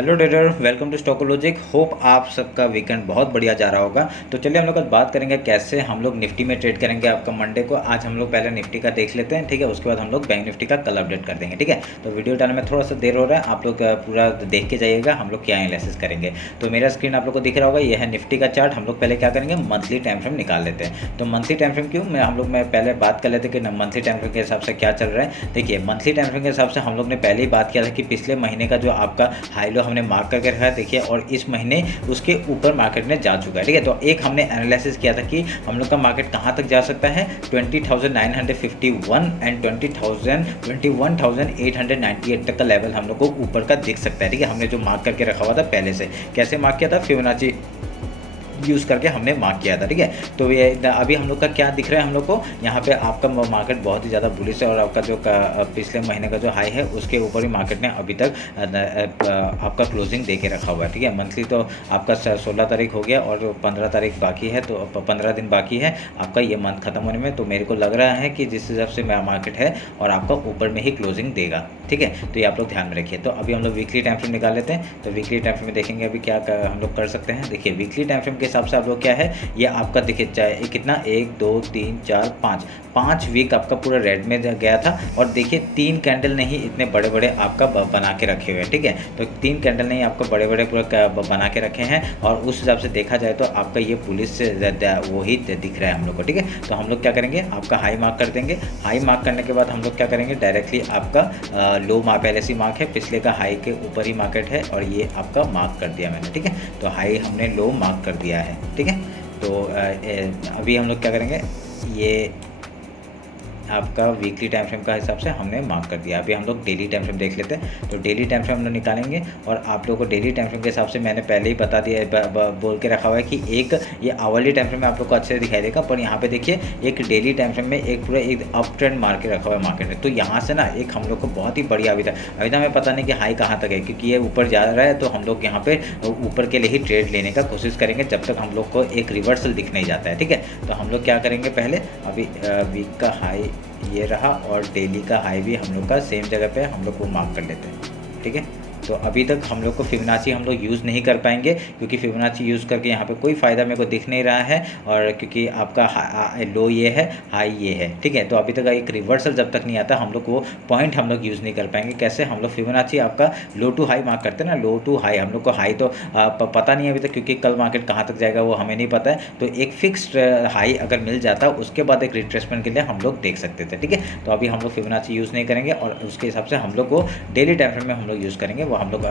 Hello trader, welcome to Stockologic. Hope आप सबका weekend बहुत बढ़िया जा रहा होगा। तो चलिए हम लोग आज बात करेंगे कैसे हम लोग निफ्टी में ट्रेड करेंगे आपका मंडे को। आज हम लोग पहले निफ्टी का देख लेते हैं, ठीक है। उसके बाद हम लोग बैंक निफ्टी का कल अपडेट कर देंगे, ठीक है। तो वीडियो डालने में थोड़ा सा देर हो रहा है, आप लोग पूरा देख के जाइएगा हम लोग क्या एनालिसिस करेंगे। तो मेरा स्क्रीन आप लोग को दिख रहा होगा, यह है निफ्टी का चार्ट। हम लोग पहले क्या करेंगे, मंथली टाइम फ्रेम निकाल लेते हैं। तो मंथली टाइम फ्रेम क्यों, मैं पहले बात कर लेते हैं कि मंथली टाइम फ्रेम के हिसाब से क्या चल रहा है। देखिए मंथली टाइम फ्रेम के हिसाब से हम लोग ने पहले ही बात किया था कि पिछले महीने का जो आपका हाई लो हमने मार्क करके रखा है, देखिए, और इस महीने उसके ऊपर मार्केट में जा चुका है, ठीक है। तो एक हमने एनालिसिस किया था कि हम लोग का मार्केट कहाँ तक जा सकता है, 20,951 एंड 21,898 तक का लेवल हम लोग को ऊपर का दिख सकता है, ठीक है। हमने जो मार्क करके रखा हुआ था पहले से, कैसे मार्क किया था, फिबोनाची यूज़ करके हमने मार्क किया था, ठीक है। तो ये अभी हम लोग का क्या दिख रहा है, हम लोग को यहाँ पे आपका मार्केट बहुत ही ज़्यादा बुलिश है और आपका जो पिछले महीने का जो हाई है उसके ऊपर ही मार्केट ने अभी तक आपका क्लोजिंग दे के रखा हुआ है, ठीक है। मंथली तो आपका 16 तारीख हो गया और 15 तारीख बाकी है, तो 15 दिन बाकी है आपका ये मंथ खत्म होने में। तो मेरे को लग रहा है कि जिस हिसाब से मार्केट है और आपका ऊपर में ही क्लोजिंग देगा, ठीक है। तो ये आप लोग ध्यान में रखिए। तो अभी हम लोग वीकली टाइम फ्रेम निकाल लेते हैं। तो वीकली टाइम फ्रेम में देखेंगे अभी क्या हम लोग कर सकते हैं। देखिए वीकली टाइम फ्रेम के हिसाब से आप लोग क्या है, ये आपका देखिए चाहे कितना 1 2 3 4 5 वीक आपका पूरा रेड में गया था। और देखिए 3 कैंडल नहीं, इतने बड़े बड़े आपका बना के रखे हुए हैं, ठीक है। तो 3 कैंडल नहीं आपका बड़े बड़े पूरा बना के रखे हैं और उस हिसाब से देखा जाए तो आपका ये पुलिस से वही दिख रहा है हम लोग को, ठीक है। तो हम लोग क्या करेंगे, आपका हाई मार्क कर देंगे। हाई मार्क करने के बाद हम लोग क्या करेंगे, डायरेक्टली आपका लो पहले से मार्क है, पिछले का हाई के ऊपर ही मार्केट है और ये आपका मार्क कर दिया मैंने, ठीक है। तो हाई हमने लो मार्क कर दिया है, ठीक है। तो अभी हम लोग क्या करेंगे, ये आपका वीकली टाइम फ्रेम का हिसाब से हमने मार्क कर दिया। अभी हम लोग डेली टाइम फ्रेम देख लेते हैं। तो डेली टाइम फ्रेम हम लोग निकालेंगे और आप लोगों को डेली टाइम फ्रेम के हिसाब से मैंने पहले ही बता दिया, बोल के रखा हुआ है कि एक ये आवरली टाइम फ्रेम में आप लोग को अच्छे से दिखाई देगा, पर यहाँ पे देखिए एक डेली टाइम फ्रेम में एक पूरा एक अप ट्रेंड मार के रखा हुआ है मार्केट में। तो यहाँ से ना एक हम लोग को बहुत ही बढ़िया अभी तक हमें पता नहीं कि हाई कहाँ तक है, क्योंकि ये ऊपर जा रहा है। तो हम लोग यहाँ पे ऊपर के लिए ही ट्रेड लेने का कोशिश करेंगे जब तक हम लोग को एक रिवर्सल दिख नहीं जाता है, ठीक है। तो हम लोग क्या करेंगे, पहले अभी वीक का हाई ये रहा और डेली का हाई भी हम लोग का सेम जगह पे हम लोग को मार्क कर लेते हैं, ठीक है। तो अभी तक हम लोग को फिबोनाची हम लोग यूज़ नहीं कर पाएंगे, क्योंकि फिबोनाची यूज़ करके यहाँ पे कोई फ़ायदा मेरे को दिख नहीं रहा है। और क्योंकि आपका लो ये है, हाई ये है, ठीक है। तो अभी तक एक रिवर्सल जब तक नहीं आता हम लोग वो पॉइंट हम लोग यूज़ नहीं कर पाएंगे। कैसे, हम लोग फिबोनाची आपका लो टू हाई मार्क करते हैं ना, लो टू हाई। हम लोग को हाई तो पता नहीं है अभी तक, क्योंकि कल मार्केट कहाँ तक जाएगा वो हमें नहीं पता है। तो एक फिक्स्ड हाई अगर मिल जाता उसके बाद एक रिट्रेसमेंट के लिए हम लोग देख सकते थे, ठीक है। तो अभी हम लोग फिबोनाची यूज़ नहीं करेंगे और उसके हिसाब से हम लोग को डेली टाइम फ्रेम में हम लोग यूज़ करेंगे। वो हम लोग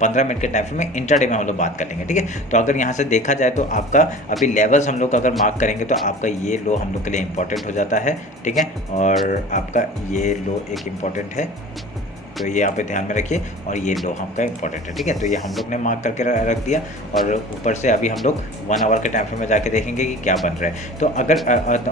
15 मिनट के टाइम फ्रेम में इंट्राडे में हम लोग बात करेंगे, ठीक है। तो अगर यहाँ से देखा जाए तो आपका अभी लेवल्स हम लोग अगर मार्क करेंगे तो आपका ये लो हम लोग के लिए इंपॉर्टेंट हो जाता है, ठीक है। और आपका ये लो एक इम्पॉर्टेंट है, तो ये यहाँ पे ध्यान में रखिए। और ये लो हमका इंपॉर्टेंट है, ठीक है। तो ये हम लोग ने मार्क करके रख दिया और ऊपर से अभी हम लोग 1 आवर के टाइम फ्रेम में जाके देखेंगे कि क्या बन रहा है। तो अगर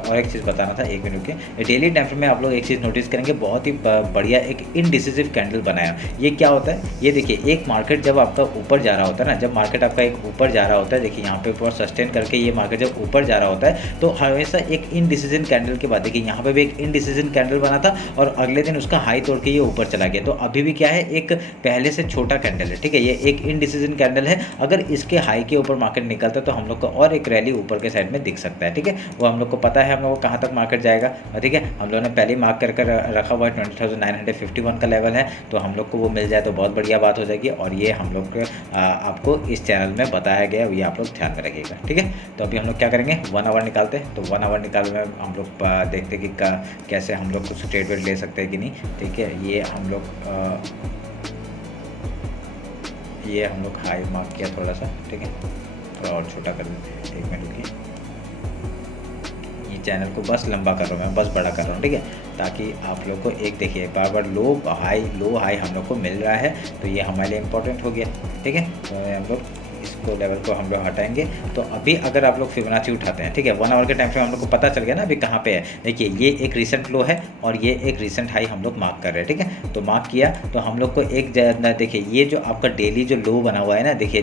और एक चीज़ बताना था, 1 मिनट के डेली टाइम फ्रेम में आप लोग एक चीज़ नोटिस करेंगे, बहुत ही बढ़िया एक इनडिसिसिव कैंडल बनाया। ये क्या होता है, ये देखिए एक मार्केट जब आपका ऊपर जा रहा होता है ना, जब मार्केट आपका एक ऊपर जा रहा होता है, देखिए यहाँ पे पूरा सस्टेन करके ये मार्केट जब ऊपर जा रहा होता है तो हमेशा एक इनडिसीजन कैंडल के बाद देखिए यहाँ पे भी एक इनडिसीजन कैंडल बना था और अगले दिन उसका हाई तोड़ के ये ऊपर चला गया। तो अभी भी क्या है, एक पहले से छोटा कैंडल है, ठीक है। ये एक इनडिसीजन कैंडल है। अगर इसके हाई के ऊपर मार्केट निकलता है तो हम लोग को और एक रैली ऊपर के साइड में दिख सकता है, ठीक है। वो हम लोग को पता है हम लोग को कहाँ तक मार्केट जाएगा, ठीक है। हम लोगों ने पहले ही मार्क कर रखा हुआ है 20,951 का लेवल है। तो हम लोग को वो मिल जाए तो बहुत बढ़िया बात हो जाएगी। और ये हम लोग आपको इस चैनल में बताया गया, ये आप लोग ध्यान में रखिएगा, ठीक है। तो अभी हम लोग क्या करेंगे, 1 आवर निकालते हैं। तो 1 आवर निकालने में हम लोग देखते हैं कि कैसे हम लोग कुछ ट्रेड वेड ले सकते हैं कि नहीं, ठीक है। ये हम लोग हाई मार्क किया थोड़ा सा, ठीक है। थोड़ा और छोटा कर देते हैं, 1 मिनट रुकिए। ये चैनल को बस लंबा कर रहा हूँ मैं, बस बड़ा कर रहा हूँ, ठीक है, ताकि आप लोग को एक देखिए बार बार लो हाई हम लोग को मिल रहा है। तो ये हमारे लिए इम्पोर्टेंट हो गया, ठीक है। तो हम लोग इसको लेवल को हम लोग हटाएंगे। तो अभी अगर आप लोग फिबोनाची उठाते हैं, ठीक है, 1 आवर के टाइम फ्रेम हम लोग को पता चल गया ना अभी कहाँ पे है। देखिए ये एक रिसेंट लो है और ये एक रिसेंट हाई हम लोग मार्क कर रहे हैं, ठीक है। तो मार्क किया तो हम लोग को एक देखिए ये जो आपका डेली जो लो बना हुआ है ना, देखिए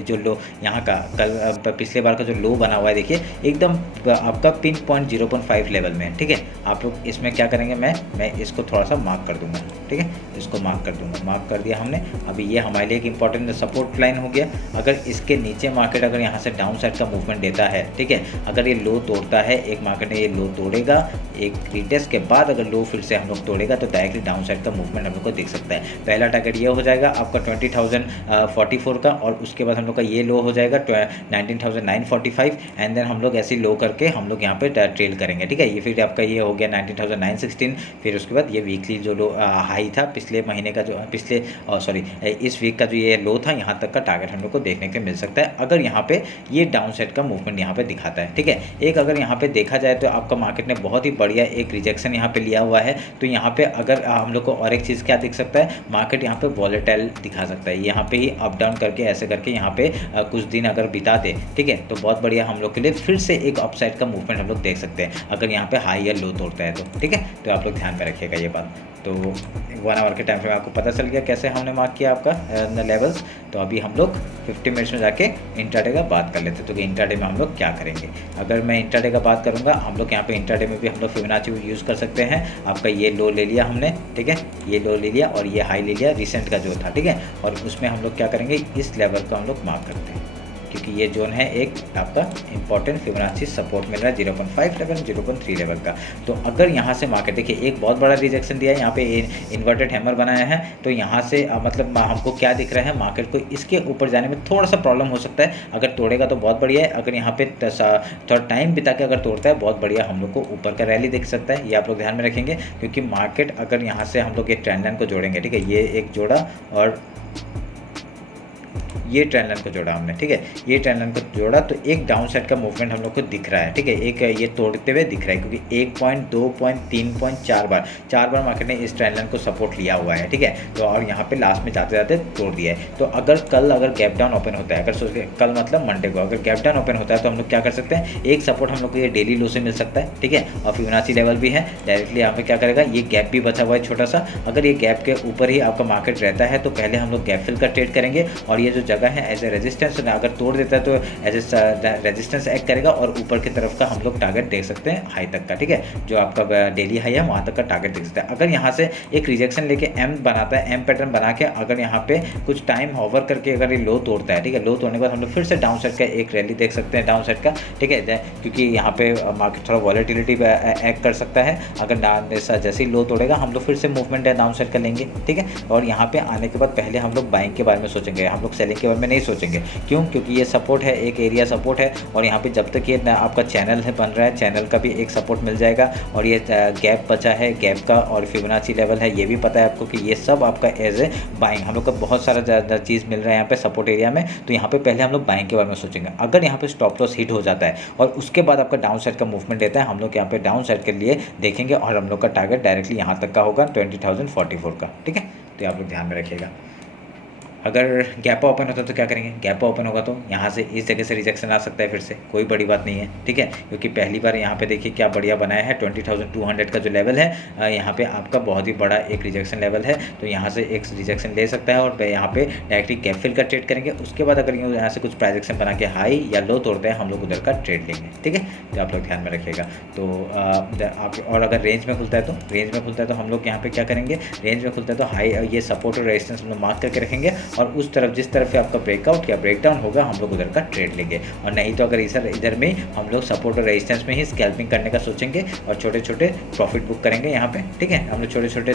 जो लो यहाँ का कल पिछले बार का जो लो बना हुआ है, देखिए एकदम आपका पिन पॉइंट 0.5 लेवल में है, ठीक है। आप लोग इसमें क्या करेंगे, मैं इसको थोड़ा सा मार्क कर दूंगा, ठीक है, इसको मार्क कर दूंगा। मार्क कर दिया हमने। अभी ये हमारे लिए एक इंपॉर्टेंट सपोर्ट लाइन हो गया। अगर इसके नीचे मार्केट अगर यहाँ से डाउन साइड का मूवमेंट देता है, ठीक है, अगर ये लो तोड़ता है, एक मार्केट ने ये लो तोड़ेगा, एक रिटेस्ट के बाद अगर लो फिर से हम लोग तोड़ेगा तो डायरेक्टली डाउन साइड का मूवमेंट हम लोग को दिख सकता है। पहला टारगेट ये हो जाएगा आपका 20,044 का, और उसके बाद हम लोग का ये लो हो जाएगा 19,945 एंड देन हम लोग ऐसे लो करके हम लोग यहाँ पे ट्रेल करेंगे, ठीक है। ये फिर आपका ये हो गया 19,916। फिर उसके बाद ये वीकली जो लो हाई था पिछले महीने का, जो पिछले इस वीक का जो ये लो था, यहाँ तक का टारगेट हम लोग को देखने को मिल सकता है अगर यहाँ पे ये डाउन साइड का मूवमेंट यहाँ पे दिखाता है, ठीक है। एक अगर यहाँ पे देखा जाए तो आपका मार्केट ने बहुत ही बढ़िया एक रिजेक्शन यहाँ पे लिया हुआ है। तो यहाँ पे अगर हम लोग को और एक चीज़ क्या दिख सकता है, मार्केट यहाँ पे वॉलेटाइल दिखा सकता है। यहाँ पे ही अप डाउन करके ऐसे करके यहाँ पे कुछ दिन अगर बिता दे, ठीक है, तो बहुत बढ़िया हम लोग के लिए फिर से एक अपसाइड का मूवमेंट हम लोग देख सकते हैं अगर यहाँ पे हाई या लो तोड़ता है तो, ठीक है। तो आप लोग ध्यान में रखिएगा ये बात। तो 1 आवर के टाइम फ्रेम आपको पता चल गया कैसे हमने मार्क किया आपका लेवल्स। तो अभी हम लोग 50 मिनट्स में जाके इंट्राडे का बात कर लेते हैं। तो इंट्राडे में हम लोग क्या करेंगे, अगर मैं इंट्राडे का बात करूँगा, हम लोग यहाँ पे इंट्राडे में भी हम लोग फिबोनाची यूज़ कर सकते हैं। आपका ये लो ले लिया हमने, ठीक है, ये लो ले लिया और ये हाई ले लिया रिसेंट का जो था, ठीक है। और उसमें हम लोग क्या करेंगे, इस लेवल को हम लोग मार्क करते हैं क्योंकि ये जोन है एक आपका इंपॉर्टेंट फिबोनाची सपोर्ट मिल रहा है 0.5 लेवल 0.3 लेवल का। तो अगर यहाँ से मार्केट देखिए एक बहुत बड़ा रिजेक्शन दिया है, यहाँ पे इन्वर्टेड हैमर बनाया है, तो यहाँ से मतलब हमको क्या दिख रहा है, मार्केट को इसके ऊपर जाने में थोड़ा सा प्रॉब्लम हो सकता है। अगर तोड़ेगा तो बहुत बढ़िया है, अगर यहाँ पे थोड़ा टाइम बिता के अगर तोड़ता है बहुत बढ़िया हम लोग को ऊपर का रैली दिख सकता है। ये आप लोग ध्यान में रखेंगे क्योंकि मार्केट अगर यहाँ से हम लोग एक ट्रेंड लाइन को जोड़ेंगे, ठीक है, ये एक जोड़ा और ये ट्रेंड लाइन को जोड़ा हमने, ठीक है, ये ट्रेंड लाइन को जोड़ा तो एक डाउन साइड का मूवमेंट हम लोग को दिख रहा है, ठीक है, एक ये तोड़ते हुए दिख रहा है क्योंकि 1 पॉइंट 2 पॉइंट 3 पॉइंट 4 बार मार्केट ने इस ट्रेंड लाइन को सपोर्ट लिया हुआ है, ठीक है। तो और यहाँ पे लास्ट में जाते जाते तोड़ दिया है। तो अगर कल अगर गैप डाउन ओपन होता है, अगर सोचिए कल मतलब मंडे को अगर गैप डाउन ओपन होता है तो हम लोग क्या कर सकते हैं, एक सपोर्ट हम लोग को ये डेली लो से मिल सकता है, ठीक है, और फिबोनाची लेवल भी है। डायरेक्टली यहाँ पे क्या करेगा, ये गैप भी बचा हुआ है छोटा सा, अगर ये गैप के ऊपर ही आपका मार्केट रहता है तो पहले हम लोग गैप फिल का ट्रेड करेंगे और ये जो जगह है एज ए रेजिस्टेंस अगर तोड़ देता है तो एज ए रेजिस्टेंस एक्ट करेगा और ऊपर की तरफ का हम लोग टारगेट देख सकते हैं हाई तक का, ठीक है, जो आपका डेली हाई है वहाँ तक का टारगेट देख सकते हैं। अगर यहाँ से एक रिजेक्शन लेके एम बनाता है, एम पैटर्न बना के अगर यहाँ पे कुछ टाइम होवर करके अगर ये लो तोड़ता है, ठीक है, लो तोड़ने के बाद हम लोग फिर से डाउन साइड का एक रैली देख सकते हैं डाउन साइड का, ठीक है, क्योंकि यहाँ पे मार्केट थोड़ा वॉलेटिलिटी एक्ट कर सकता है। अगर जैसे ही लो तोड़ेगा हम लोग फिर से मूवमेंट डाउन साइड का लेंगे, ठीक है। और यहाँ पे आने के बाद पहले हम लोग बाइंग के बारे में सोचेंगे, हम लोग सेलिंग के बारे में नहीं सोचेंगे। क्यों? क्योंकि ये सपोर्ट है, एक एरिया सपोर्ट है और यहाँ पे जब तक ये आपका चैनल है बन रहा है, चैनल का भी एक सपोर्ट मिल जाएगा और ये गैप बचा है, गैप का और फिबोनाची लेवल है, ये भी पता है आपको कि ये सब आपका एज ए बाइंग हम लोग का बहुत सारा ज़्यादा चीज़ मिल रहा है यहाँ पे सपोर्ट एरिया में। तो यहाँ पे पहले हम लोग बाइंग के बारे में सोचेंगे। अगर यहाँ पे स्टॉप लॉस हिट हो जाता है और उसके बाद आपका डाउन साइड का मूवमेंट देता है, हम लोग यहाँ पे डाउन साइड के लिए देखेंगे और हम लोग का टारगेट डायरेक्टली यहाँ तक का होगा 20,044 का, ठीक है। तो आप लोग ध्यान में रखिएगा। अगर गैप ओपन होता तो क्या करेंगे, गैप ओपन होगा तो यहाँ से इस जगह से रिजेक्शन आ सकता है फिर से, कोई बड़ी बात नहीं है, ठीक है, क्योंकि पहली बार यहाँ पे देखिए क्या बढ़िया बनाया है 20,200 का जो लेवल है, यहाँ पे आपका बहुत ही बड़ा एक रिजेक्शन लेवल है। तो यहाँ से एक रिजेक्शन ले सकता है और यहाँ पे डायरेक्टली गैप फिल का ट्रेड करेंगे। उसके बाद अगर यहाँ से कुछ प्राइजेक्शन बना के हाई या लो तोड़ते हैं हम लोग उधर का ट्रेड लेंगे, ठीक है। तो आप लोग ध्यान में रखिएगा। तो आप और अगर रेंज में खुलता है तो हम लोग यहाँ पे क्या करेंगे, रेंज में खुलता है तो हाई ये सपोर्ट और रेजिस्टेंस हम लोग मार्क करके रखेंगे और उस तरफ जिस तरफ आपका ब्रेकआउट या ब्रेकडाउन होगा हम लोग उधर का ट्रेड लेंगे। और नहीं तो अगर इधर में हम लोग सपोर्ट और रेजिस्टेंस में ही स्कैल्पिंग करने का सोचेंगे और छोटे छोटे प्रॉफिट बुक करेंगे यहाँ पे, ठीक है। हम लोग छोटे छोटे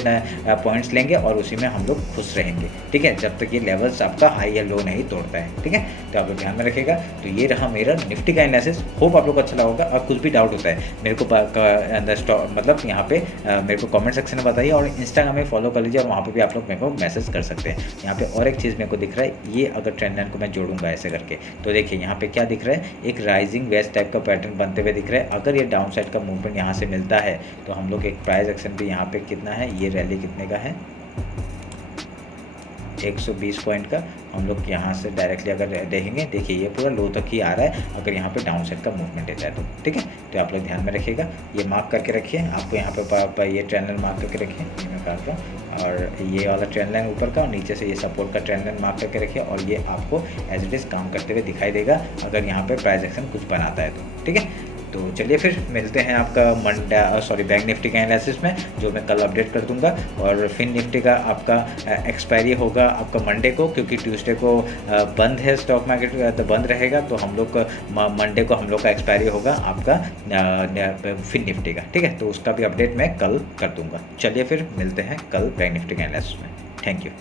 पॉइंट्स लेंगे और उसी में हम लोग खुश रहेंगे, ठीक है, जब तक ये लेवल्स आपका हाई या लो नहीं तोड़ता है, ठीक है। तो आप लोग ध्यान में रखिएगा। तो ये रहा मेरा निफ्टी का एनालिसिस। होप आप लोग को अच्छा लगा होगा। और कुछ भी डाउट होता है मेरे को मतलब यहाँ पे मेरे को कमेंट सेक्शन में बताइए और इंस्टाग्राम में फॉलो कर लीजिए और वहाँ पे भी आप लोग मेरे को मैसेज कर सकते हैं। यहाँ पे और एक चीज़ मेरे को दिख रहा है, ये अगर ट्रेंड लाइन को मैं जोड़ूंगा ऐसे करके तो देखिए यहाँ पे क्या दिख रहा है, एक राइजिंग वेस्ट टाइप का पैटर्न बनते हुए दिख रहा है। अगर ये डाउन साइड का मूवमेंट यहाँ से मिलता है तो हम लोग एक प्राइस एक्शन भी यहाँ पे कितना है, ये रैली कितने का है, 120 पॉइंट का हम लोग यहाँ से डायरेक्टली अगर देखेंगे, देखिए ये पूरा लो तक ही आ रहा है अगर यहाँ पे डाउन साइड का मूवमेंट रहता है तो, ठीक है। तो आप लोग ध्यान में रखिएगा, ये मार्क करके रखिए, आपको यहाँ पे ये ट्रेंड लाइन मार्क करके रखिए, ये मैं काट रहा हूँ, और ये वाला ट्रेंड लाइन ऊपर का और नीचे से ये सपोर्ट का ट्रेंड लाइन मार्क करके रखिए, और ये आपको एज इट इज़ काम करते हुए दिखाई देगा अगर यहाँ पे प्राइस एक्शन कुछ बनाता है तो, ठीक है। तो चलिए फिर मिलते हैं आपका बैंक निफ्टी का एनालिसिस में, जो मैं कल अपडेट कर दूंगा। और फिन निफ्टी का आपका एक्सपायरी होगा आपका मंडे को, क्योंकि ट्यूसडे को बंद है स्टॉक मार्केट, तो बंद रहेगा, तो हम लोग मंडे को हम लोग का एक्सपायरी होगा आपका फिन निफ्टी का, ठीक है। तो उसका भी अपडेट मैं कल कर दूंगा। चलिए फिर मिलते हैं कल बैंक निफ्टी का एनालिसिस में। Thank you.